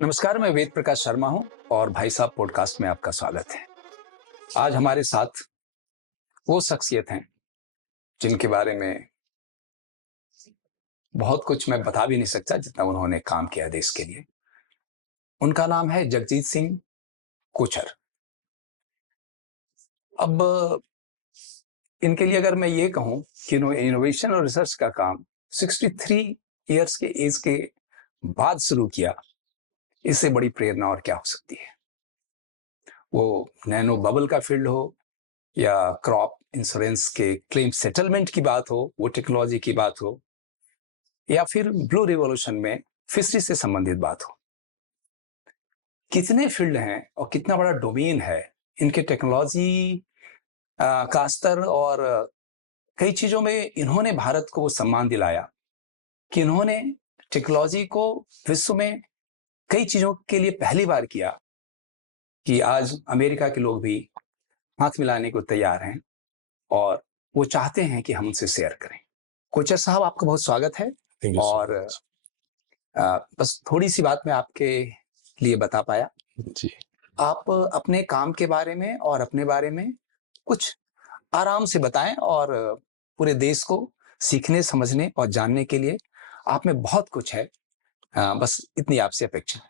नमस्कार, मैं वेद प्रकाश शर्मा हूं और भाई साहब पॉडकास्ट में आपका स्वागत है। आज हमारे साथ वो शख्सियत हैं जिनके बारे में बहुत कुछ मैं बता भी नहीं सकता जितना उन्होंने काम किया देश के लिए। उनका नाम है जगजीत सिंह कोचर। अब इनके लिए अगर मैं ये कहूं कि इनोवेशन और रिसर्च का काम 63 इयर्स के एज के बाद शुरू किया, इससे बड़ी प्रेरणा और क्या हो सकती है। वो नैनो बबल का फील्ड हो या क्रॉप इंश्योरेंस के क्लेम सेटलमेंट की बात हो, वो टेक्नोलॉजी की बात हो, या फिर ब्लू रिवॉल्यूशन में फिशरी से संबंधित बात हो, कितने फील्ड हैं और कितना बड़ा डोमेन है। इनके टेक्नोलॉजी का स्तर और कई चीजों में इन्होंने भारत को वो सम्मान दिलाया कि इन्होंने टेक्नोलॉजी को विश्व में कई चीजों के लिए पहली बार किया कि आज अमेरिका के लोग भी हाथ मिलाने को तैयार हैं और वो चाहते हैं कि हम उनसे शेयर करें। कोचर साहब, आपका बहुत स्वागत है। थैंक यू सो और मच। बस थोड़ी सी बात मैं आपके लिए बता पाया। जी। आप अपने काम के बारे में और अपने बारे में कुछ आराम से बताएं और पूरे देश को सीखने, समझने और जानने के लिए आप में बहुत कुछ है। बस इतनी आपसे अपेक्षा है।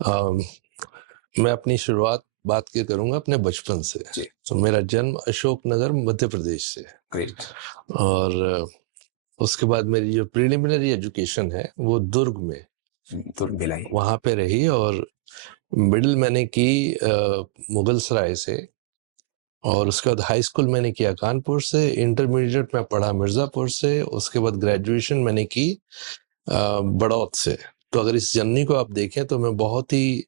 अम, मैं अपनी शुरुआत बात की करूंगा अपने बचपन से। जी, तो मेरा जन्म अशोकनगर मध्य प्रदेश से है ग्रेट। और उसके बाद मेरी जो प्रिलिमिनरी एजुकेशन है वो दुर्ग में दुर्ग भिलाई। वहाँ पे रही और मिडिल मैंने की मुगल सराय से और उसके बाद हाई स्कूल मैंने किया कानपुर से, इंटरमीडिएट में पढ़ा मिर्ज़ापुर से, उसके बाद ग्रेजुएशन मैंने की बड़ौत से। तो अगर इस जर्नी को आप देखें तो मैं बहुत ही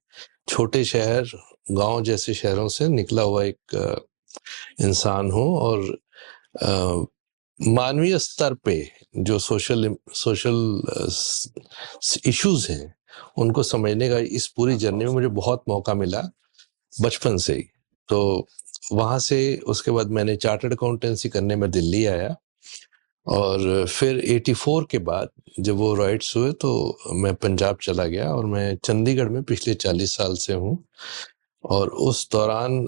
छोटे शहर, गांव जैसे शहरों से निकला हुआ एक इंसान हूं और मानवीय स्तर पे जो सोशल सोशल इश्यूज हैं उनको समझने का इस पूरी जर्नी में मुझे बहुत मौका मिला बचपन से ही। तो वहाँ से उसके बाद मैंने चार्टर्ड अकाउंटेंसी करने में दिल्ली आया और फिर 84 के बाद जब वो राइट्स हुए तो मैं पंजाब चला गया और मैं चंडीगढ़ में पिछले 40 साल से हूँ। और उस दौरान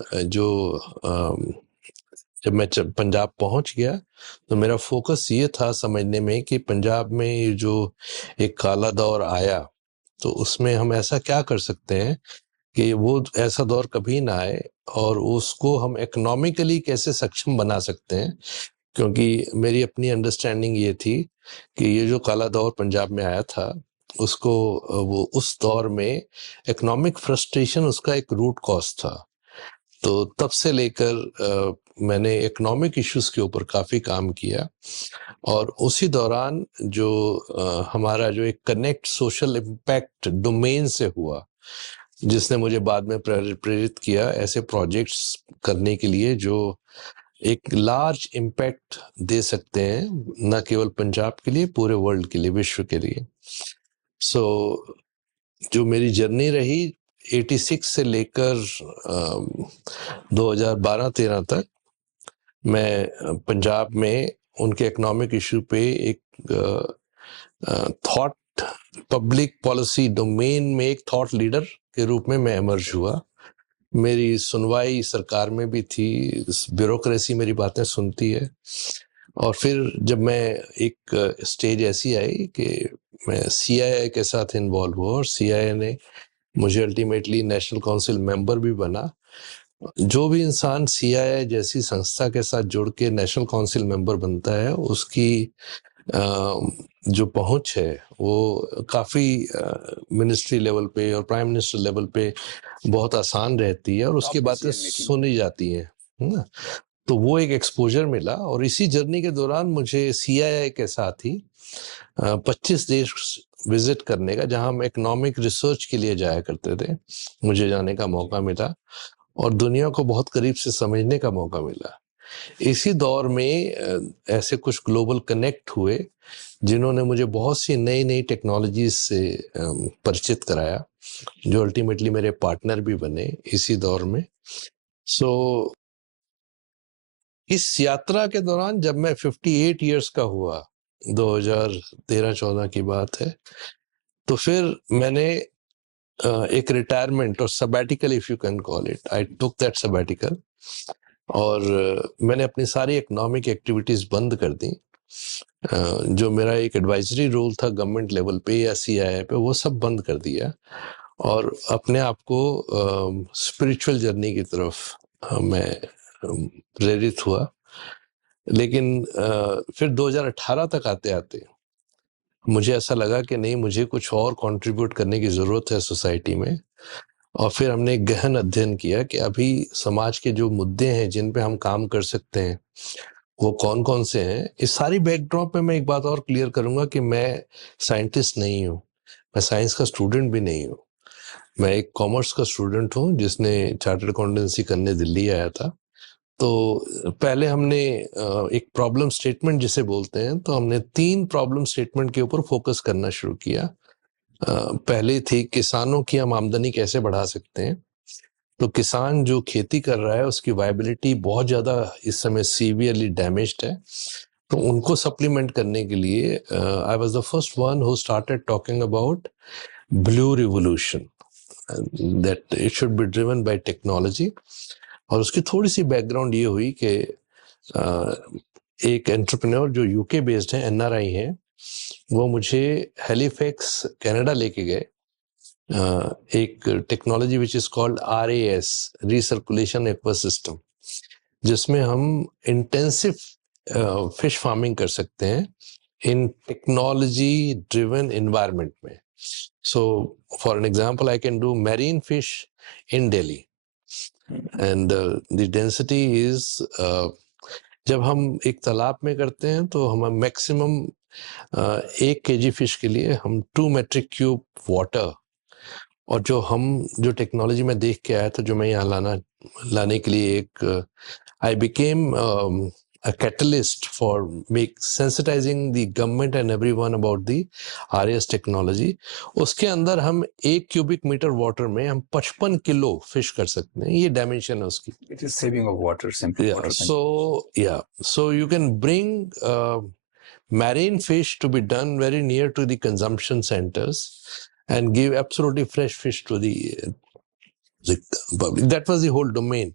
जब मैं पंजाब पहुंच गया तो मेरा फोकस ये था समझने में कि पंजाब में ये जो एक काला दौर आया तो उसमें हम ऐसा क्या कर सकते हैं कि वो ऐसा दौर कभी ना आए और उसको हम इकोनॉमिकली कैसे सक्षम बना सकते हैं। क्योंकि मेरी अपनी अंडरस्टैंडिंग ये थी कि ये जो काला दौर पंजाब में आया था उसको वो उस दौर में इकोनॉमिक फ्रस्ट्रेशन उसका एक रूट कॉज था। तो तब से लेकर मैंने इकोनॉमिक इश्यूज के ऊपर काफ़ी काम किया और उसी दौरान जो हमारा जो एक कनेक्ट सोशल इम्पैक्ट डोमेन से हुआ जिसने मुझे बाद में प्रेरित किया ऐसे प्रोजेक्ट्स करने के लिए जो एक लार्ज इम्पैक्ट दे सकते हैं, न केवल पंजाब के लिए, पूरे वर्ल्ड के लिए, विश्व के लिए। जो मेरी जर्नी रही 86 से लेकर 2012-13 तक मैं पंजाब में उनके इकोनॉमिक इशू पे एक थॉट पब्लिक पॉलिसी डोमेन में एक थॉट लीडर के रूप में मैं इमर्ज हुआ। मेरी सुनवाई सरकार में भी थी, ब्यूरोक्रेसी मेरी बातें सुनती है। और फिर जब मैं एक स्टेज ऐसी आई कि मैं सीआईआई के साथ इन्वॉल्व हुआ और सीआईआई ने मुझे अल्टीमेटली नेशनल काउंसिल मेंबर भी बना। जो भी इंसान सीआईआई जैसी संस्था के साथ जुड़ के नेशनल काउंसिल मेंबर बनता है उसकी जो पहुंच है वो काफ़ी मिनिस्ट्री लेवल पे और प्राइम मिनिस्टर लेवल पे बहुत आसान रहती है और उसकी बातें सुनी जाती हैं, है ना। तो वो एक एक्सपोजर मिला और इसी जर्नी के दौरान मुझे सीआईआई के साथ ही 25 देश विजिट करने का, जहां हम इकोनॉमिक रिसर्च के लिए जाया करते थे, मुझे जाने का मौका मिला और दुनिया को बहुत करीब से समझने का मौका मिला। इसी दौर में ऐसे कुछ ग्लोबल कनेक्ट हुए जिन्होंने मुझे बहुत सी नई नई टेक्नोलॉजीज से परिचित कराया, जो अल्टीमेटली मेरे पार्टनर भी बने इसी दौर में। इस यात्रा के दौरान जब मैं 58 इयर्स का हुआ, 2013-14 की बात है, तो फिर मैंने एक रिटायरमेंट और sabbatical, if you can call it, I took that sabbatical, और मैंने अपनी सारी इकोनॉमिक एक्टिविटीज बंद कर दी। जो मेरा एक एडवाइजरी रोल था गवर्नमेंट लेवल पे या CII पे, वो सब बंद कर दिया और अपने आप को स्पिरिचुअल जर्नी की तरफ मैं प्रेरित हुआ। लेकिन फिर 2018 तक आते आते मुझे ऐसा लगा कि नहीं, मुझे कुछ और कंट्रीब्यूट करने की ज़रूरत है सोसाइटी में। और फिर हमने एक गहन अध्ययन किया कि अभी समाज के जो मुद्दे हैं जिन पे हम काम कर सकते हैं वो कौन कौन से हैं। इस सारी बैकड्रॉप में मैं एक बात और क्लियर करूंगा कि मैं साइंटिस्ट नहीं हूँ, मैं साइंस का स्टूडेंट भी नहीं हूँ। मैं एक कॉमर्स का स्टूडेंट हूँ जिसने चार्टर्ड अकाउंटेंसी करने दिल्ली आया था। तो पहले हमने एक प्रॉब्लम स्टेटमेंट जिसे बोलते हैं, तो हमने 3 प्रॉब्लम स्टेटमेंट के ऊपर फोकस करना शुरू किया। पहले थी किसानों की हम आमदनी कैसे बढ़ा सकते हैं। तो किसान जो खेती कर रहा है उसकी वायबिलिटी बहुत ज़्यादा इस समय सीवियरली डैमेज्ड है, तो उनको सप्लीमेंट करने के लिए I was the first one who started talking about blue revolution, that it should be driven by technology. और उसकी थोड़ी सी बैकग्राउंड ये हुई कि एक एंटरप्रेन्योर जो यूके बेस्ड है, NRI हैं, वो मुझे हैलिफैक्स कनाडा लेके गए। एक technology which is called RAS, recirculation aqua system, जिसमें हम इंटेंसिव फिश फार्मिंग कर सकते हैं इन टेक्नोलॉजी ड्रिवन एनवायरनमेंट में। So for an example I can do marine fish in Delhi and the density is, जब हम एक तालाब में करते हैं तो हम मैक्सिमम 1 kg फिश के लिए हम 2 metric क्यूब वाटर, और जो टेक्नोलॉजी में देख के आया था, जो मैं यहाँ लाने के लिए एक I became a catalyst for sensitizing the government and everyone about the RAS technology. उसके अंदर हम 1 cubic meter water में हम 55 किलो फिश कर सकते हैं। ये डायमेंशन है उसकी। It is saving of water, simple Yeah, water. so you can bring marine fish to be done very near to the consumption centers and give absolutely fresh fish to the public. That was the whole domain.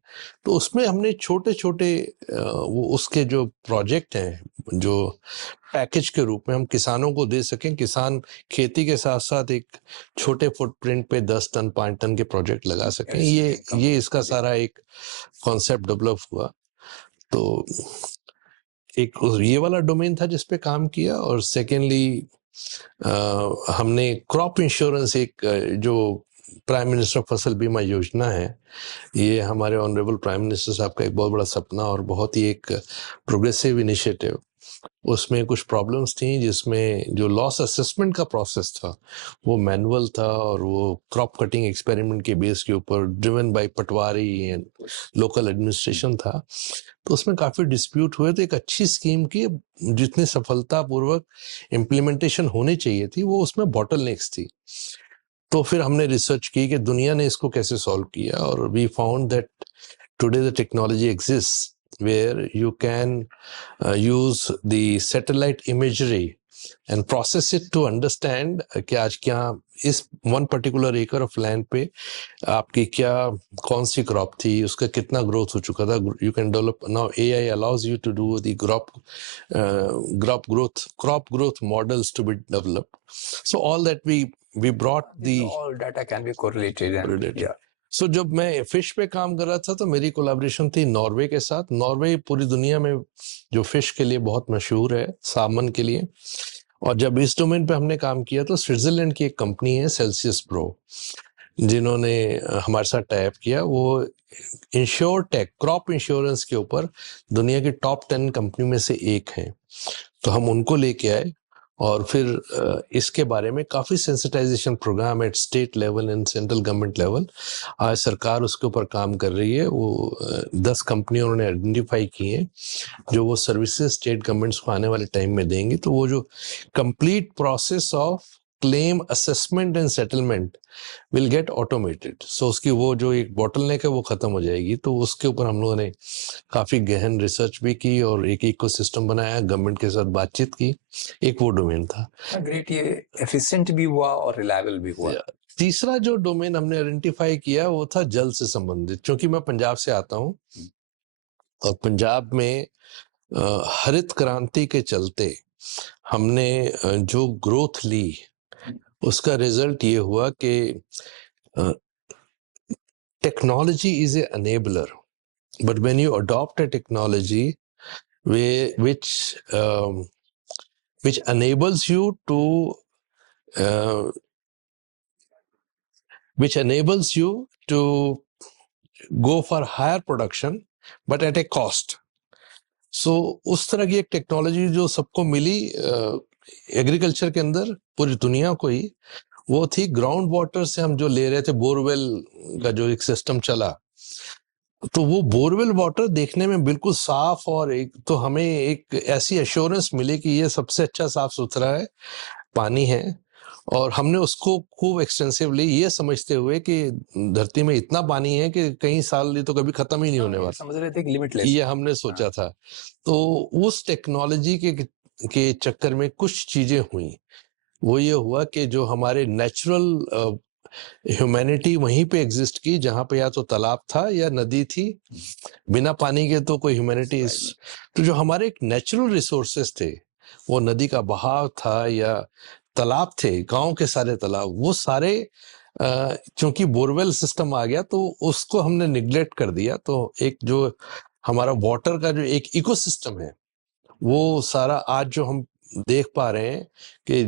तो उसमें हमने छोटे छोटे वो उसके जो project हैं, जो पैकेज के रूप में हम किसानों को दे सकें, किसान खेती के साथ साथ एक छोटे फुटप्रिंट पे 10 टन 5 टन के प्रोजेक्ट लगा सकें, ये इसका सारा एक कॉन्सेप्ट डेवलप हुआ। तो एक ये वाला डोमेन था जिस पे काम किया। और सेकेंडली हमने क्रॉप इंश्योरेंस, एक जो प्राइम मिनिस्टर फसल बीमा योजना है, ये हमारे ऑनरेबल प्राइम मिनिस्टर साहब का एक बहुत बड़ा सपना और बहुत ही एक प्रोग्रेसिव इनिशिएटिव। उसमें कुछ प्रॉब्लम्स थी जिसमें जो लॉस असेसमेंट का प्रोसेस था वो मैनुअल था और वो क्रॉप कटिंग एक्सपेरिमेंट के बेस के ऊपर driven by Patwari and local administration था। तो उसमें काफ़ी डिस्प्यूट हुए। तो एक अच्छी स्कीम की जितनी सफलतापूर्वक इम्प्लीमेंटेशन होनी चाहिए थी वो उसमें बॉटलनेक्स थी। तो फिर हमने रिसर्च की कि दुनिया ने इसको कैसे सॉल्व किया, और we found that today the technology exist where you can use the satellite imagery and process it to understand कि आज क्या इस one particular acre of land पे आपकी क्या कौन सी क्रॉप थी, उसका कितना ग्रोथ हो चुका था। You can develop now, AI allows you to do the crop growth models to be developed. So all that we brought the all data can be correlated and yeah. सो जब मैं fish पे काम कर रहा था तो मेरी कोलैबोरेशन थी नॉर्वे के साथ। नॉर्वे पूरी दुनिया में जो फिश के लिए बहुत मशहूर है, सामन के लिए। और जब इस डोमेन पे हमने काम किया तो स्विट्जरलैंड की एक कंपनी है सेल्सियस प्रो, जिन्होंने हमारे साथ टाई अप किया। वो इंश्योरटेक क्रॉप इंश्योरेंस के ऊपर दुनिया की टॉप 10 कंपनी में से एक है। तो हम उनको लेके आए और फिर इसके बारे में काफ़ी sensitization program at state level and central government level, आज सरकार उसके ऊपर काम कर रही है। वो 10 कंपनी उन्होंने आइडेंटिफाई की हैं जो वो सर्विसेज स्टेट गवर्नमेंट्स को आने वाले टाइम में देंगी। तो वो जो complete process of claim assessment and settlement will get automated. So उसकी वो जो एक बॉटलनेक है वो खत्म हो जाएगी। तो उसके ऊपर हम लोगों ने काफ़ी गहन रिसर्च भी की और एक इकोसिस्टम बनाया, गवर्नमेंट के साथ बातचीत की। एक वो डोमेन था। ग्रेट, ये एफिशिएंट भी हुआ और रिलायबल भी हुआ। तीसरा जो डोमेन हमने आइडेंटिफाई किया वो था जल से संबंधित, क्योंकि मैं पंजाब से आता हूँ और पंजाब में हरित क्रांति के चलते हमने जो ग्रोथ ली उसका रिजल्ट ये हुआ कि technology is a enabler, but when you adopt a technology which enables you to uh, go for higher production but at a cost. So उस तरह की एक टेक्नोलॉजी जो सबको मिली एग्रीकल्चर के अंदर, पूरी दुनिया को ही, वो थी ग्राउंड वाटर से हम जो ले रहे थे, बोरवेल का जो एक सिस्टम चला, तो वो बोरवेल वाटर देखने में बिल्कुल साफ, और एक तो हमें एक ऐसी एश्योरेंस मिली कि ये सबसे अच्छा साफ सुथरा है पानी है, और हमने उसको खूब एक्सटेंसिवली ये समझते हुए कि धरती में इतना पानी है कि कई साल ये तो कभी खत्म ही नहीं होने वाला, समझ रहे थे कि लिमिटलेस, ये हमने सोचा था। तो उस टेक्नोलॉजी के चक्कर में कुछ चीजें हुई। वो ये हुआ कि जो हमारे नेचुरल ह्यूमैनिटी वहीं पे एग्जिस्ट की, जहां पे या तो तालाब था या नदी थी, बिना पानी के तो कोई ह्यूमैनिटी। तो जो हमारे एक नेचुरल रिसोर्सेस थे, वो नदी का बहाव था या तालाब थे, गांव के सारे तालाब, वो सारे क्योंकि बोरवेल सिस्टम आ गया तो उसको हमने निग्लेक्ट कर दिया। तो एक जो हमारा वाटर का जो एक इकोसिस्टम है, वो सारा आज जो हम देख पा रहे हैं कि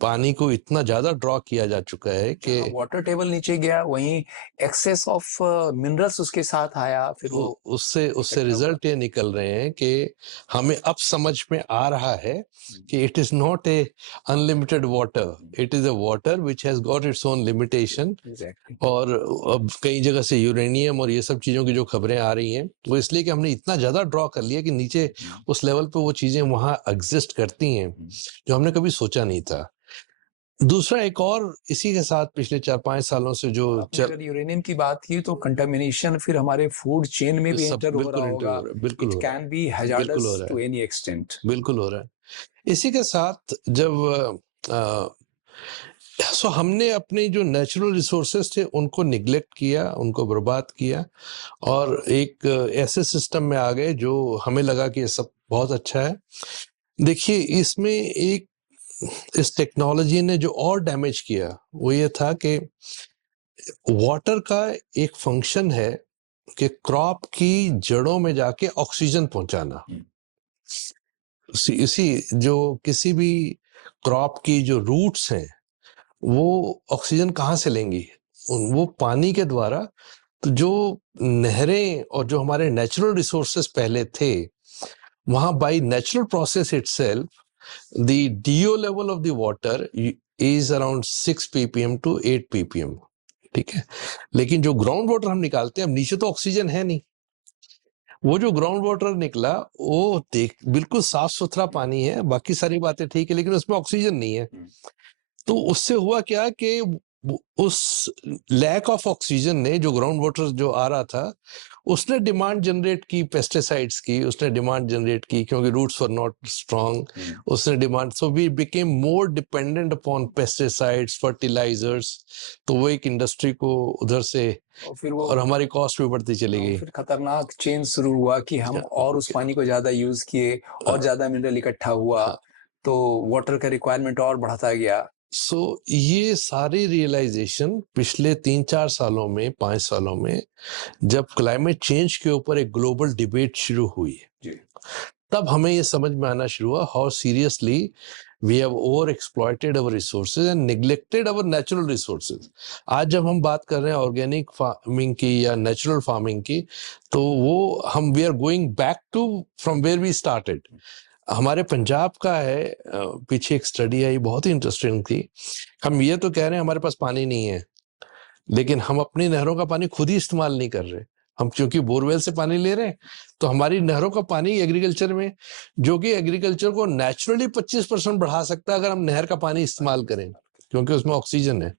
पानी को इतना ज्यादा ड्रॉ किया जा चुका है कि वाटर टेबल नीचे गया, वहीं एक्सेस ऑफ मिनरल्स उसके साथ आया, फिर वो उससे रिजल्ट ये निकल रहे हैं कि हमें अब समझ में आ रहा है कि it is not a unlimited water, it is a water which has got its own limitation. और अब कई जगह से यूरेनियम और ये सब चीजों की जो खबरें आ रही हैं, वो इसलिए कि हमने इतना ज्यादा ड्रॉ कर लिया कि नीचे उस लेवल पे वो चीजें वहां एग्जिस्ट करती हैं जो हमने कभी सोचा नहीं था। दूसरा एक और इसी के साथ पिछले 4-5 सालों से जो अगर यूरेनियम की बात की तो कंटामिनेशन फिर हमारे फूड चेन में भी एंटर हो रहा होगा, बिल्कुल it can be hazardous to any extent. बिल्कुल हो रहा है। इसी के साथ जब सो हमने अपने जो नेचुरल रिसोर्सेस थे उनको निग्लेक्ट किया, उनको बर्बाद किया, और एक ऐसे सिस्टम में आ गए जो हमें लगा कि ये सब बहुत अच्छा है। देखिए, इसमें एक इस टेक्नोलॉजी ने जो और डैमेज किया वो ये था कि वाटर का एक फंक्शन है कि क्रॉप की जड़ों में जाके ऑक्सीजन पहुंचाना। इसी जो किसी भी क्रॉप की जो रूट्स हैं वो ऑक्सीजन कहाँ से लेंगी? वो पानी के द्वारा। तो जो नहरें और जो हमारे नेचुरल रिसोर्सेस पहले थे, वहां by natural process itself the DO level of the water is around 6 ppm to 8 ppm, ठीक है। लेकिन जो ग्राउंड वाटर हम निकालते हैं, अब नीचे तो ऑक्सीजन है नहीं, वो जो ग्राउंड वाटर निकला वो बिल्कुल साफ सुथरा पानी है, बाकी सारी बातें ठीक है, लेकिन उसमें ऑक्सीजन नहीं है। तो उससे हुआ क्या कि उस लैक ऑफ ऑक्सीजन ने जो ग्राउंड वाटर जो आ रहा था, उसने डिमांड जनरेट की पेस्टिसाइड्स की, उसने डिमांड जनरेट की क्योंकि रूट्स वर नॉट स्ट्रांग, उसने demand, so we became more dependent upon pesticides, fertilizers. तो वो एक इंडस्ट्री को उधर से और हमारी कॉस्ट भी बढ़ती चली गई। फिर खतरनाक चेंज शुरू हुआ कि हम और उस पानी को ज्यादा यूज किए और ज्यादा मिनरल इकट्ठा हुआ, तो वाटर का रिक्वायरमेंट और बढ़ता गया। सो ये सारी रियलाइजेशन पिछले 3-4 सालों में, 5 सालों में, जब क्लाइमेट चेंज के ऊपर एक ग्लोबल डिबेट शुरू हुई, तब हमें ये समझ में आना शुरू हुआ how seriously we have over exploited our resources and neglected our natural resources. आज जब हम बात कर रहे हैं ऑर्गेनिक फार्मिंग की या नेचुरल फार्मिंग की, तो वो we are going back to from where we started. हमारे पंजाब का है, पीछे एक स्टडी आई, बहुत ही इंटरेस्टिंग थी। हम ये तो कह रहे हैं हमारे पास पानी नहीं है, लेकिन हम अपनी नहरों का पानी खुद ही इस्तेमाल नहीं कर रहे। हम क्योंकि बोरवेल से पानी ले रहे हैं, तो हमारी नहरों का पानी एग्रीकल्चर में, जो कि एग्रीकल्चर को नेचुरली 25% बढ़ा सकता है अगर हम नहर का पानी इस्तेमाल करें, क्योंकि उसमें ऑक्सीजन है।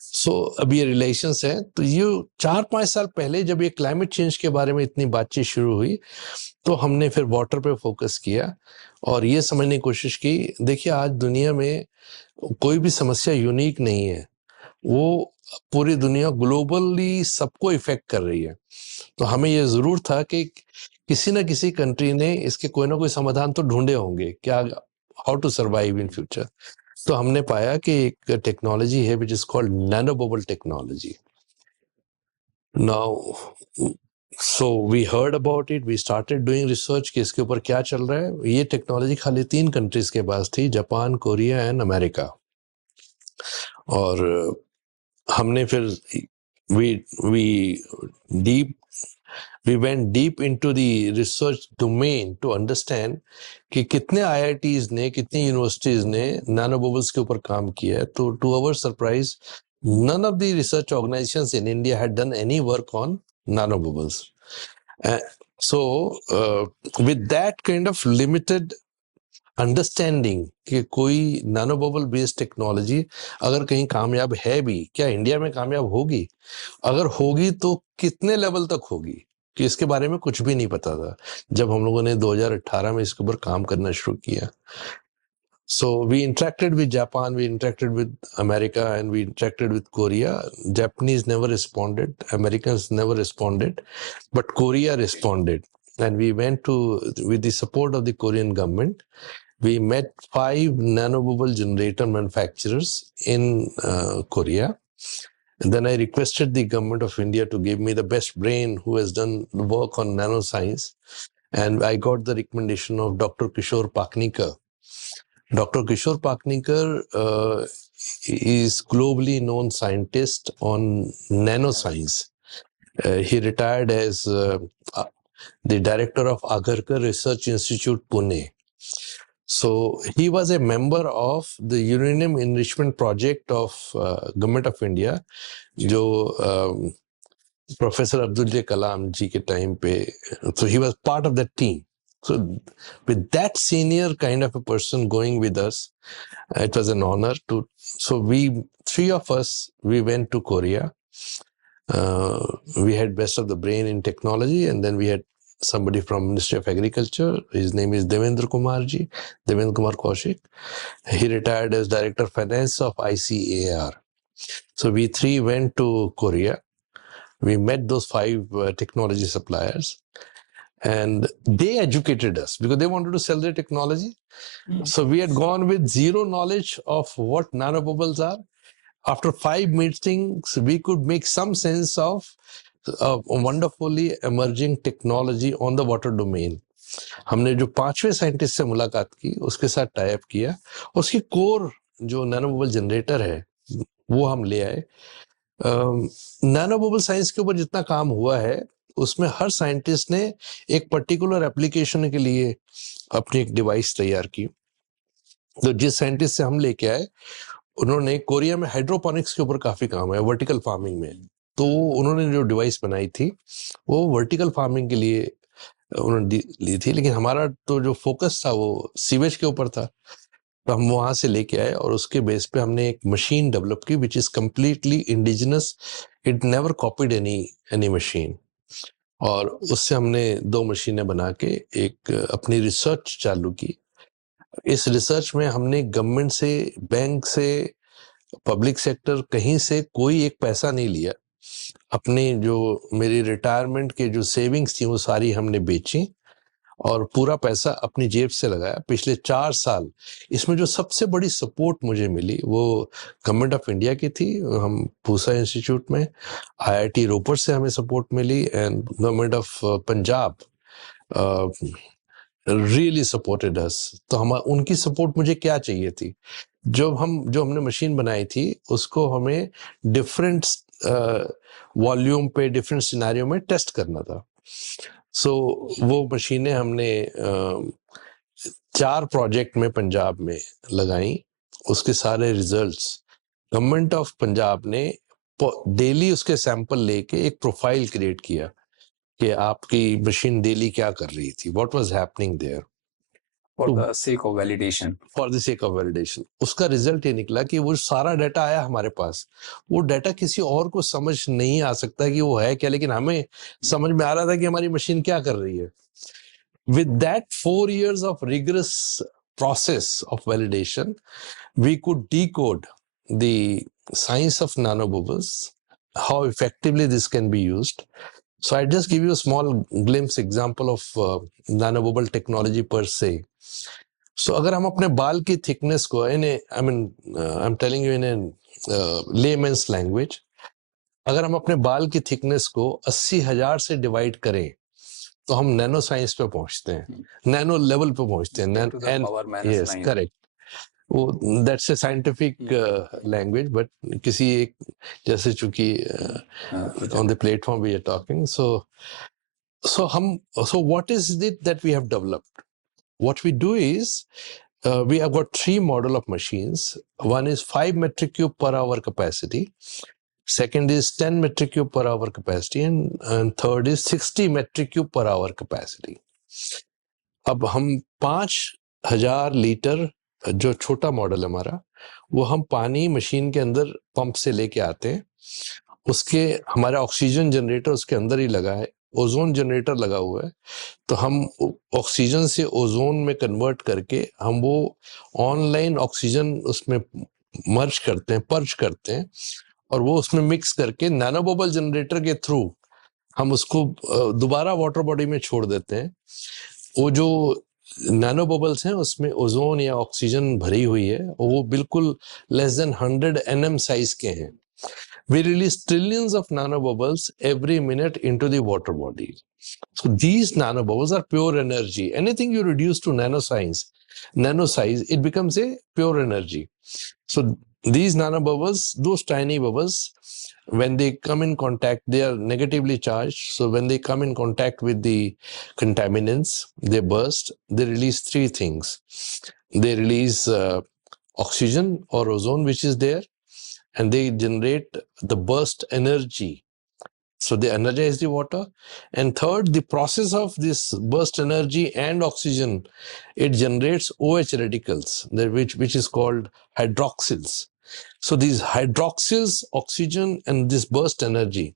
सो अब ये रिलेशंस है। तो ये 4-5 साल पहले जब ये क्लाइमेट चेंज के बारे में इतनी बातचीत शुरू हुई, तो हमने फिर वाटर पे फोकस किया और ये समझने की कोशिश की। देखिए, आज दुनिया में कोई भी समस्या यूनिक नहीं है। वो पूरी दुनिया ग्लोबली सबको इफेक्ट कर रही है। तो हमें ये जरूर था कि किसी ना किसी कंट्री ने इसके कोई ना कोई समाधान तो ढूंढे होंगे, क्या how to survive in future. तो हमने पाया कि एक टेक्नोलॉजी है which is called nano bubble technology. Now so we heard about it, we started doing research कि इसके ऊपर क्या चल रहा है। ये टेक्नोलॉजी खाली 3 कंट्रीज के पास थी, जापान, कोरिया एंड अमेरिका। और हमने फिर we went deep into the research domain to understand कि कितने IITs ने, कितनी यूनिवर्सिटीज ने नैनो बबल्स के ऊपर काम किया है। तो to our surprise, none of the research organizations in India had done any work on nano bubbles. With that kind of limited understanding कि कोई नैनो बबल बेस्ड टेक्नोलॉजी अगर कहीं कामयाब है भी, क्या इंडिया में कामयाब होगी, अगर होगी तो कितने लेवल तक होगी, कि इसके बारे में कुछ भी नहीं पता था जब हम लोगों ने 2018 में इसके ऊपर काम करना शुरू किया। So we interacted with Japan, we interacted with America, and we interacted with Korea. Japanese never responded, Americans never responded, but Korea responded. And we went to, with the support of the Korean government, we met 5 nanobubble generator manufacturers in Korea. And then I requested the government of India to give me the best brain who has done the work on nanoscience. And I got the recommendation of Dr. Kishore Paknikar. Dr. Kishore Paknikar is globally known scientist on nanoscience. He retired as the director of Agarkar Research Institute, Pune. So he was a member of the uranium enrichment project of government of India, जो Professor Abdul J. Kalam ji के time पे, so he was part of that team. So with that senior kind of a person going with us, it was an honor to. So we 3 of us, we went to Korea. We had best of the brain in technology, and then we had somebody from Ministry of Agriculture. His name is Devendra Kumar ji, Devendra Kumar Kaushik. He retired as Director of Finance of ICAR. So we 3 went to Korea. We met those 5 technology suppliers, and they educated us because they wanted to sell their technology. So we had gone with zero knowledge of what nanobubbles are. After 5 meetings, we could make some sense of a wonderfully emerging technology on the water domain. हमने जो 5वें scientist से मुलाकात की, उसके साथ tie up किया, उसकी कोर जो नैनोबबल जनरेटर है वो हम ले आए। नैनोबबल साइंस के ऊपर जितना काम हुआ है उसमें हर साइंटिस्ट ने एक पर्टिकुलर एप्लीकेशन के लिए अपनी एक डिवाइस तैयार की। तो जिस साइंटिस्ट से हम लेके आए, उन्होंने कोरिया में हाइड्रोपोनिक्स के ऊपर काफी काम है, वर्टिकल फार्मिंग में। तो उन्होंने जो डिवाइस बनाई थी वो वर्टिकल फार्मिंग के लिए उन्होंने ली थी, लेकिन हमारा तो जो फोकस था वो सीवेज के ऊपर था। तो हम वहां से लेके आए और उसके बेस पे हमने एक मशीन डेवलप की which is completely indigenous, it never copied any machine. और उससे हमने 2 मशीनें बना के एक अपनी रिसर्च चालू की। इस रिसर्च में हमने गवर्नमेंट से, बैंक से, पब्लिक सेक्टर, कहीं से कोई एक पैसा नहीं लिया। अपने जो मेरी रिटायरमेंट के जो सेविंग्स थी वो सारी हमने बेची और पूरा पैसा अपनी जेब से लगाया। पिछले 4 साल इसमें जो सबसे बड़ी सपोर्ट मुझे मिली वो गवर्नमेंट ऑफ इंडिया की थी। हम पूसा इंस्टीट्यूट में, IIT रोपर से हमें सपोर्ट मिली, and government of Punjab really supported us. तो हम उनकी सपोर्ट मुझे क्या चाहिए थी, जो हमने मशीन बनाई थी उसको हमें डिफरेंट वॉल्यूम पे, डिफरेंट सिनेरियो में टेस्ट करना था। सो वो मशीनें हमने 4 प्रोजेक्ट में पंजाब में लगाई। उसके सारे रिजल्ट्स गवर्नमेंट ऑफ पंजाब ने डेली उसके सैंपल लेके एक प्रोफाइल क्रिएट किया कि आपकी मशीन डेली क्या कर रही थी, what was happening there, for the sake of validation. For the sake of validation. उसका रिजल्ट ये निकला कि वो सारा डाटा आया हमारे पास। वो डाटा किसी और को समझ नहीं आ सकता कि वो है क्या, लेकिन हमें समझ में आ रहा था कि हमारी मशीन क्या कर रही है। With that 4 years of rigorous process of validation, we could decode the science of nanobubbles, how effectively this can be used. So I just give you a small glimpse example of nanobubble technology per se. So अगर हम अपने बाल की thickness को I'm telling you in a layman's language, अगर हम अपने बाल की thickness को 80,000 से divide करें तो हम नैनो साइंस पे पहुंचते हैं, नैनो लेवल पे पहुंचते हैं. Yes, correct. वो that's a scientific language, but किसी एक जैसे चूंकि on the platform we are talking, so what is it that we have developed? What we do is we have got 3 model of machines. One is 5 metric cube per hour capacity. Second is 10 metric cube per hour capacity, and third is 60 metric cube per hour capacity. अब हम 5,000 litre जो छोटा model है हमारा, वो हम पानी machine के अंदर पंप से लेके आते हैं. उसके हमारा ऑक्सीजन जनरेटर उसके अंदर ही लगा है, ओजोन जनरेटर लगा हुआ है. तो हम ऑक्सीजन से ओजोन में कन्वर्ट करके हम वो ऑनलाइन ऑक्सीजन उसमें मर्ज करते हैं, पर्ज करते हैं, और वो उसमें मिक्स करके नैनो बबल जनरेटर के थ्रू हम उसको दोबारा वाटर बॉडी में छोड़ देते हैं. वो जो नैनो बबल्स हैं उसमें ओजोन या ऑक्सीजन भरी हुई है, वो बिल्कुल लेस देन 100 nm साइज के हैं. We release trillions of nanobubbles every minute into the water body. So these nanobubbles are pure energy. Anything you reduce to nano size, it becomes a pure energy. So these nanobubbles, those tiny bubbles, when they come in contact, they are negatively charged. So when they come in contact with the contaminants, they burst. They release 3 things. They release oxygen or ozone, which is there, and they generate the burst energy. So they energize the water. And third, the process of this burst energy and oxygen, it generates OH radicals, which is called hydroxyls. So these hydroxyls, oxygen, and this burst energy,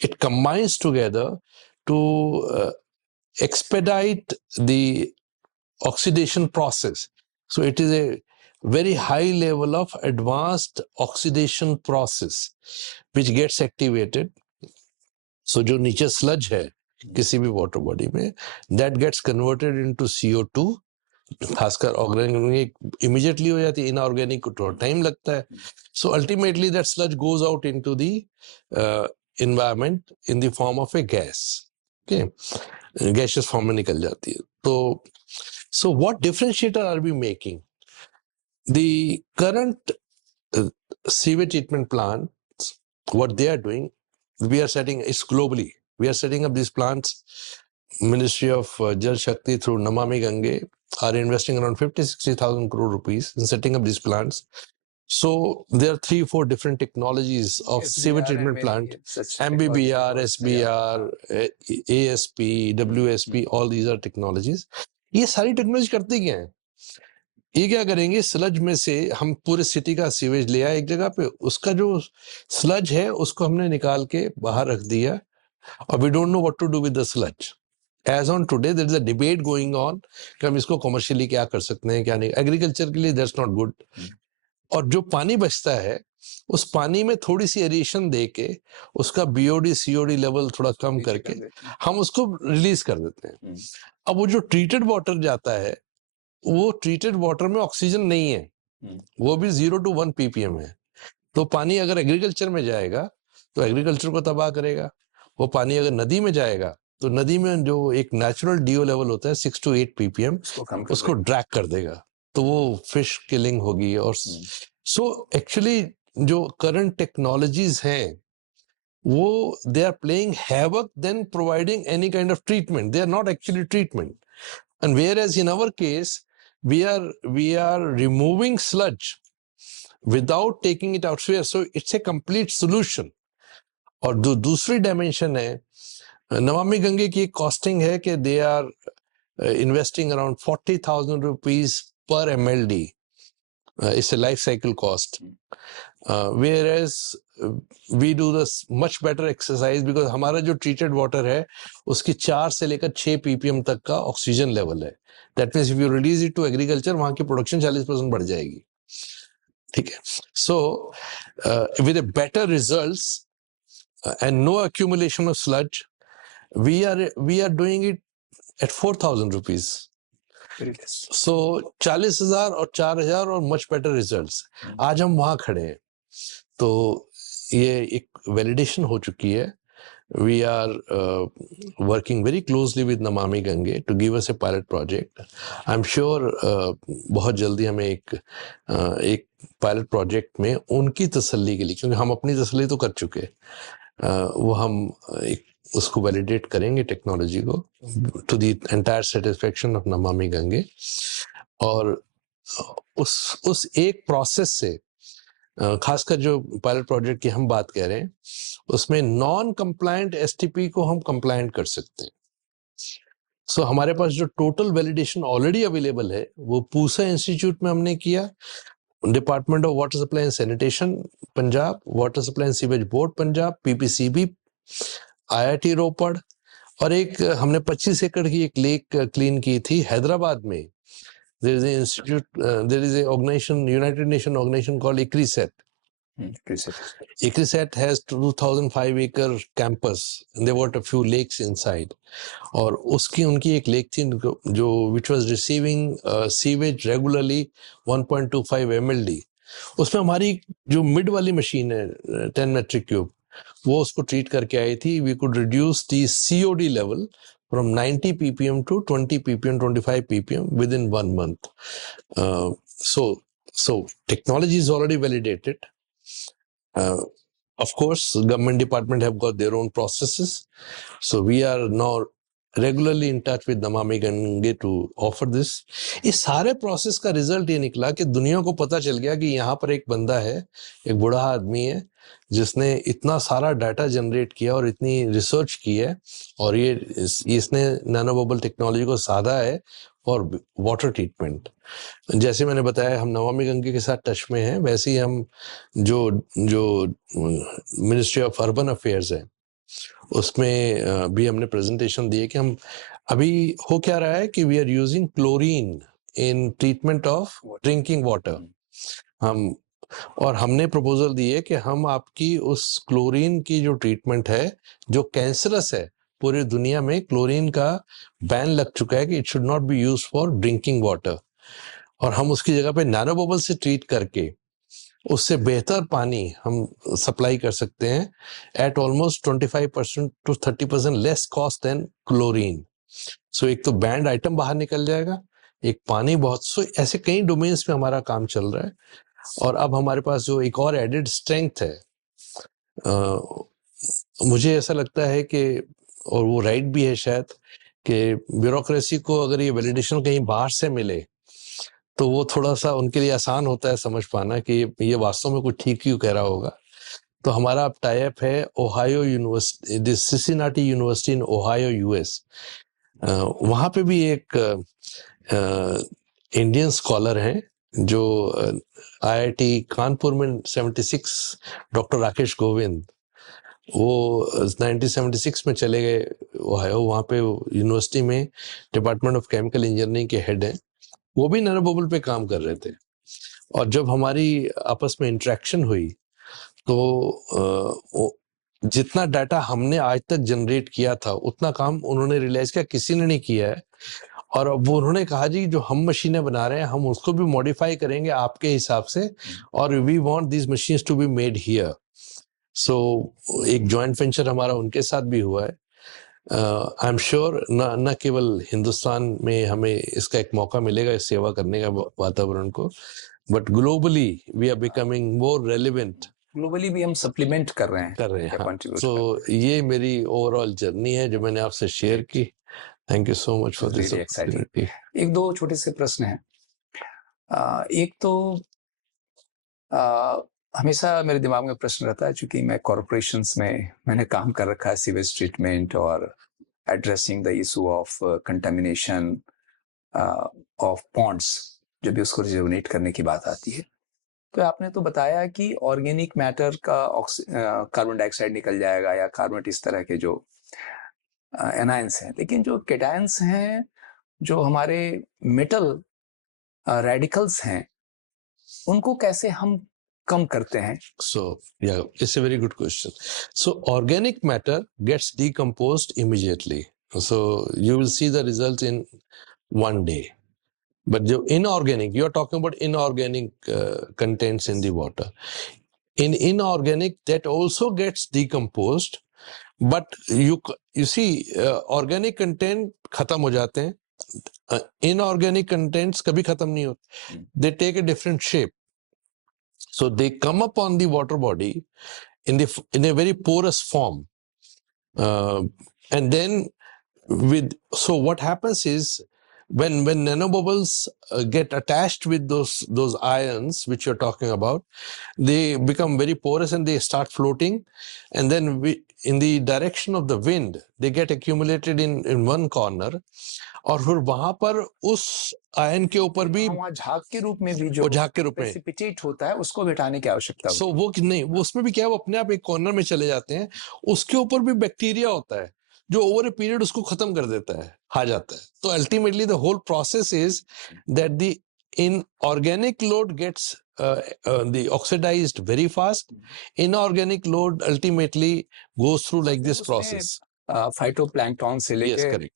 it combines together to expedite the oxidation process. So it is a very high level of advanced oxidation process which gets activated. So जो नीचे sludge है किसी भी water body में, that gets converted into CO2. खासकर organic immediately हो जाती है, इनऑर्गेनिक को थोड़ा टाइम लगता है. So ultimately that sludge goes out into the environment in the form of a gas. Okay, gaseous form में निकल जाती है. So what differentiator are we making? The current sewage treatment plants, what they are doing, we are setting, it's globally, we are setting up these plants. Ministry of Jal Shakti through Namami Gange are investing around 50,000-60,000 crore rupees in setting up these plants. So there are 3-4 different technologies of sewage treatment plant, MBBR, SBR, ASP, WSP, all these are technologies. ये सारी technology करते क्या है? ये क्या करेंगे, sludge में से हम पूरे सिटी का सीवेज ले आए एक जगह पे, उसका जो स्लज है उसको हमने निकाल के बाहर रख दिया, और we don't know what to do with the sludge. As on today there is a debate going on कि हम इसको कमर्शियली क्या कर सकते हैं, क्या नहीं. एग्रीकल्चर के लिए दैट्स नॉट गुड. और जो पानी बचता है उस पानी में थोड़ी सी एरिएशन दे के उसका बीओडी सीओडी लेवल थोड़ा कम करके हम उसको रिलीज कर देते हैं. अब वो जो ट्रीटेड वाटर जाता है, वो ट्रीटेड वाटर में ऑक्सीजन नहीं है, वो भी 0 to 1 ppm है. तो पानी अगर एग्रीकल्चर में जाएगा तो एग्रीकल्चर को तबाह करेगा. वो पानी अगर नदी में जाएगा तो नदी में जो एक नेचुरल डीओ लेवल होता है 6 to 8 ppm, उसको ड्रैग कर देगा, तो वो फिश किलिंग होगी. और सो एक्चुअली जो करंट टेक्नोलॉजीज हैं वो they are playing havoc then providing any kind of treatment. They are not actually treatment. And whereas in our case, we are removing sludge without taking it out. So it's a complete solution. और दूसरी dimension है, नमामि गंगे की costing है कि they are investing around 40,000 rupees per MLD. It's a life cycle cost. Whereas we do this much better exercise because हमारा जो treated water है उसकी 4 से लेकर 6 ppm तक का ऑक्सीजन लेवल है. That means if you release it to agriculture, वहाँ की प्रोडक्शन 40% बढ़ जाएगी. ठीक है. So with a better results and no accumulation of sludge, we are doing it at 4,000 rupees. Very less. So 40,000 और 4,000 और much better results. आज हम वहाँ खड़े हैं. तो ये एक वैलिडेशन हो चुकी है. We are working very closely with Namami Gange to give us a pilot project. I'm sure बहुत जल्दी हमें एक पायलट प्रोजेक्ट में उनकी तसल्ली के लिए, क्योंकि हम अपनी तसल्ली तो कर चुके, वो हम एक उसको वैलिडेट करेंगे टेक्नोलॉजी को to the entire satisfaction of Namami Gange. और उस एक प्रोसेस से खासकर जो पायलट प्रोजेक्ट की हम बात कह रहे हैं, उसमें नॉन कंप्लायंट एसटीपी को हम कंप्लायंट कर सकते हैं. सो हमारे पास जो टोटल वैलिडेशन ऑलरेडी अवेलेबल है वो पूसा इंस्टीट्यूट में हमने किया, department of water supply and sanitation Punjab, water supply and sewage board Punjab, PPCB, IIT Ropar, और एक हमने 25 एकड़ की एक लेक क्लीन की थी हैदराबाद में. There is an institute, there is a organization, United Nations organization called ICRISAT. ICRISAT has 2,005 acre campus and they got a few lakes inside. और उसकी उनकी एक लेक थी जो which was receiving sewage regularly 1.25 MLD. उसमें हमारी जो mid वाली मशीन है 10 metric cube, वो उसको ट्रीट करके आई थी. We could reduce the COD level from 90 ppm to 20 ppm, 25 ppm within 1 month. So technology is already validated. Of course, government department have got their own processes. So we are now regularly in touch with Namami Gange to offer this. इस सारे process का result ये निकला कि दुनिया को पता चल गया कि यहाँ पर एक बंदा है, एक बूढ़ा आदमी है जिसने इतना सारा डाटा जनरेट किया और इतनी रिसर्च की है, और ये इसने नैनो बबल टेक्नोलॉजी को साधा है फॉर वाटर ट्रीटमेंट. जैसे मैंने बताया हम नमामि गंगे के साथ टच में हैं, वैसे ही हम जो मिनिस्ट्री ऑफ अर्बन अफेयर्स है उसमें भी हमने प्रेजेंटेशन दी है कि हम अभी हो क्या रहा है कि we are using chlorine in treatment of drinking water. हमने प्रपोजल दी है कि हम आपकी उस क्लोरीन की जो ट्रीटमेंट है जो कैंसरस है, पूरी दुनिया में क्लोरीन का बैन लग चुका है कि it should not be used for drinking water, और हम उसकी जगह पे नैनो बबल से ट्रीट करके उससे बेहतर पानी हम सप्लाई कर सकते हैं at almost 25% to 30% less cost than chlorine. So एक तो बैंड आइटम बाहर निकल जाएगा, एक पानी बहुत, सो ऐसे कई डोमेन्स में हमारा काम चल रहा है. और अब हमारे पास जो एक और एडेड स्ट्रेंथ है, मुझे ऐसा लगता है कि, और वो राइट भी है शायद, कि ब्यूरोक्रेसी को अगर ये वैलिडेशन कहीं बाहर से मिले तो वो थोड़ा सा उनके लिए आसान होता है समझ पाना कि ये वास्तव में कुछ ठीक क्यों कह रहा होगा. तो हमारा अब टाई अप है ओहायो यूनिवर्सिटी, सिसिनाटी यूनिवर्सिटी इन ओहायो यूएस. वहाँ पे भी एक इंडियन स्कॉलर हैं जो आईआईटी कानपुर में 76, डॉक्टर राकेश गोविंद, वो 1976 में चले गए ओहायो. वहाँ पे यूनिवर्सिटी में डिपार्टमेंट ऑफ केमिकल इंजीनियरिंग के हेड हैं, वो भी नैनो बबल पे काम कर रहे थे. और जब हमारी आपस में इंटरेक्शन हुई तो जितना डाटा हमने आज तक जनरेट किया था उतना काम उन्होंने रियलाइज किया किसी ने नहीं किया है. और अब उन्होंने कहा जी जो हम मशीनें बना रहे हैं हम उसको भी मॉडिफाई करेंगे आपके हिसाब से, और we want this machines to be made here. So एक जॉइंट वेंचर हमारा उनके साथ भी हुआ है. आई एम श्योर न केवल हिंदुस्तान में हमें इसका एक मौका मिलेगा इस सेवा करने का वातावरण को, but globally we are becoming more relevant. Globally भी हम सप्लीमेंट कर रहे हैं. हाँ. तो ये मेरी ओवरऑल जर्नी है जो मैंने आपसे शेयर की. Thank you so much for this opportunity. एक दो छोटे से प्रश्न हैं. एक तो हमेशा मेरे दिमाग में प्रश्न रहता है, चूंकि मैं कॉर्पोरेशंस में मैंने काम कर रखा है, सीवेज ट्रीटमेंट और addressing the issue of contamination of ponds, जब भी उसको रिजर्वनेट करने की बात आती है. तो आपने तो बताया कि ऑर्गेनिक मैटर का कार्बन डाइऑक्साइड निकल जाएगा या कार्बोनेट, इस तरह के जो एनायंस हैं, लेकिन जो केटायंस हैं, जो हमारे मेटल रेडिकल्स हैं, उनको कैसे हम कम करते हैं? So, yeah, it's a very good question. So, organic matter gets decomposed immediately. So, you will see the results in one day. But the inorganic, you are talking about inorganic contents in the water. In inorganic, that also gets decomposed. But you see, organic content khatam ho jate hain. Inorganic contents kabhi khatam nahi hote. They take a different shape. So they come up on the water body in a very porous form, and then so what happens is when nanobubbles get attached with those ions which you're talking about, they become very porous and they start floating, and then in the direction of the wind they get accumulated in one corner, और फिर वहां पर उस ion के ऊपर भी वहाँ झाग के रूप में भी जो झाग के रूप में प्रेसिपिटेट होता है उसको मिटाने की आवश्यकता सो वो नहीं, वो उसमें भी क्या है, वो अपने आप एक कॉर्नर में चले जाते हैं, उसके ऊपर भी बैक्टीरिया होता है जो ओवर ए पीरियड उसको खत्म कर देता है, खा जाता है. तो ultimately the whole process is that the inorganic load gets the oxidized very fast. Inorganic load ultimately goes through like this process. Phytoplankton से लेकर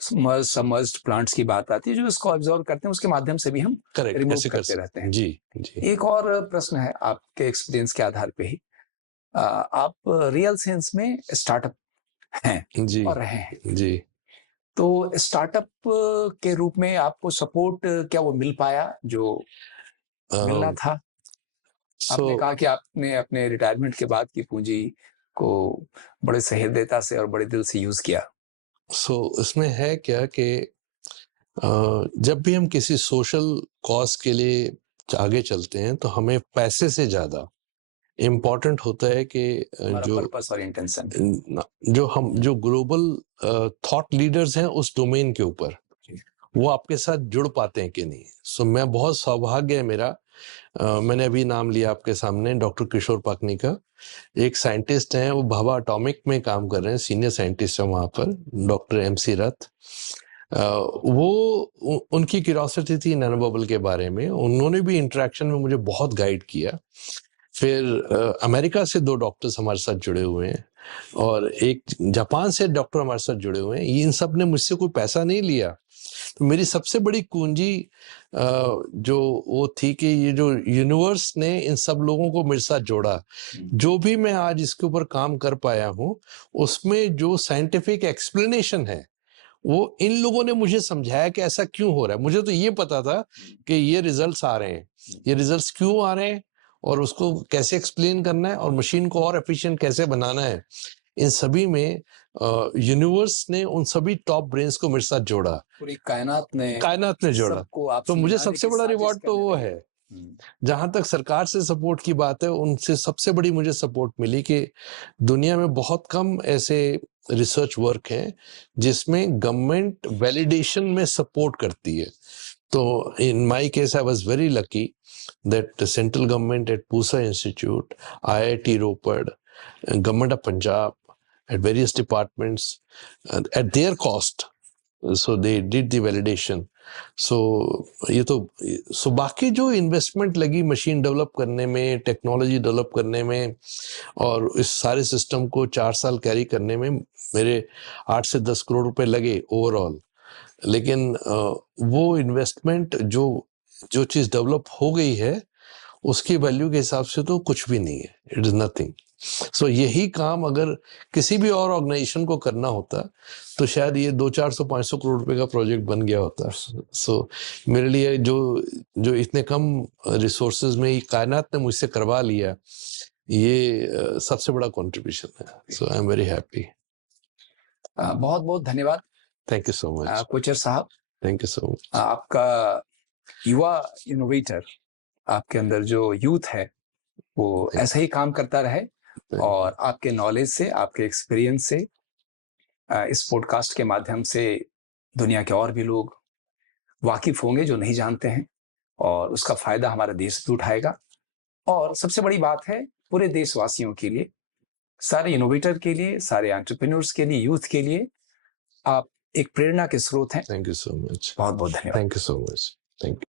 सबमर्ज्ड प्लांट्स की बात आती है जो इसको ऑब्जर्व करते हैं, उसके माध्यम से भी हम रिमूव करते रहते हैं. जी. एक और प्रश्न है आपके एक्सपीरियंस के आधार पे ही, आप रियल सेंस में स्टार्टअप हैं जी और रहे हैं जी. तो स्टार्टअप के रूप में आपको सपोर्ट क्या वो मिल पाया जो मिलना था? आपने कहा कि आपने अपने रिटायरमेंट के बाद की पूंजी को बड़े सहृदयता से और बड़े दिल से यूज किया. इसमें है क्या कि जब भी हम किसी सोशल कॉज के लिए आगे चलते हैं तो हमें पैसे से ज्यादा इम्पोर्टेंट होता है कि जो पर्पस और इंटेंशन, जो ग्लोबल थॉट लीडर्स हैं उस डोमेन के ऊपर, वो आपके साथ जुड़ पाते हैं कि नहीं. मैं बहुत सौभाग्य है मेरा, मैंने अभी नाम लिया आपके सामने डॉक्टर किशोर पाकनी का. एक साइंटिस्ट हैं, वो भाभा एटॉमिक में काम कर रहे हैं, सीनियर साइंटिस्ट है वहां पर, डॉक्टर MC रथ. वो उनकी क्यूरियोसिटी थी नैनो बबल के बारे में, उन्होंने भी इंटरेक्शन में मुझे बहुत गाइड किया. फिर अमेरिका से 2 डॉक्टर्स हमारे साथ जुड़े हुए हैं और एक जापान से डॉक्टर हमारे साथ जुड़े हुए हैं. इन सब ने मुझसे कोई पैसा नहीं लिया. तो मेरी सबसे बड़ी कुंजी जो वो थी कि ये जो यूनिवर्स ने इन सब लोगों को मेरे साथ जोड़ा. जो भी मैं आज इसके ऊपर काम कर पाया हूँ, उसमें जो साइंटिफिक एक्सप्लेनेशन है वो इन लोगों ने मुझे समझाया कि ऐसा क्यों हो रहा है. मुझे तो ये पता था कि ये रिजल्ट्स आ रहे हैं, ये रिजल्ट्स क्यों आ रहे हैं और उसको कैसे एक्सप्लेन करना है और मशीन को और एफिशिएंट कैसे बनाना है. इन सभी में यूनिवर्स ने उन सभी टॉप ब्रेन्स को मेरे साथ जोड़ा, पूरी कायनात ने जोड़ा. तो मुझे सबसे बड़ा रिवॉर्ड तो वो है. जहां तक सरकार से सपोर्ट की बात है, उनसे सबसे बड़ी मुझे सपोर्ट मिली कि दुनिया में बहुत कम ऐसे रिसर्च वर्क हैं जिसमें गवर्नमेंट वैलिडेशन में सपोर्ट करती है. तो in my case I was very lucky that the central government at Pusa Institute, IIT Ropar, government of Punjab, at various departments, at their cost, so they did the validation. So बाकी जो investment लगी machine develop करने में, technology develop करने में और इस सारे सिस्टम को 4 साल कैरी करने में मेरे 8 से 10 करोड़ रुपए लगे ओवरऑल. लेकिन वो इन्वेस्टमेंट जो चीज डेवलप हो गई है उसकी वैल्यू के हिसाब से तो कुछ भी नहीं है. It is nothing. सो यही काम अगर किसी भी और ऑर्गेनाइजेशन को करना होता तो शायद ये 200-400-500 करोड़ रुपए का प्रोजेक्ट बन गया होता. सो मेरे लिए जो इतने कम रिसोर्सेज में कायनात ने मुझसे करवा लिया, ये सबसे बड़ा कंट्रीब्यूशन है. So I am very happy. बहुत बहुत धन्यवाद. Thank you so much Kochar साहब. Thank you so much. आपका युवा इनोवेटर, आपके अंदर जो यूथ है वो ऐसा ही काम करता रहे और आपके नॉलेज से, आपके एक्सपीरियंस से इस पॉडकास्ट के माध्यम से दुनिया के और भी लोग वाकिफ होंगे जो नहीं जानते हैं और उसका फायदा हमारा देश भी उठाएगा. और सबसे बड़ी बात है पूरे देशवासियों के लिए, सारे इनोवेटर के लिए, सारे एंटरप्रेन्योर्स के लिए, यूथ के लिए आप एक प्रेरणा के स्रोत हैं. Thank you so much. बहुत बहुत धन्यवाद. Thank you so much. Thank you.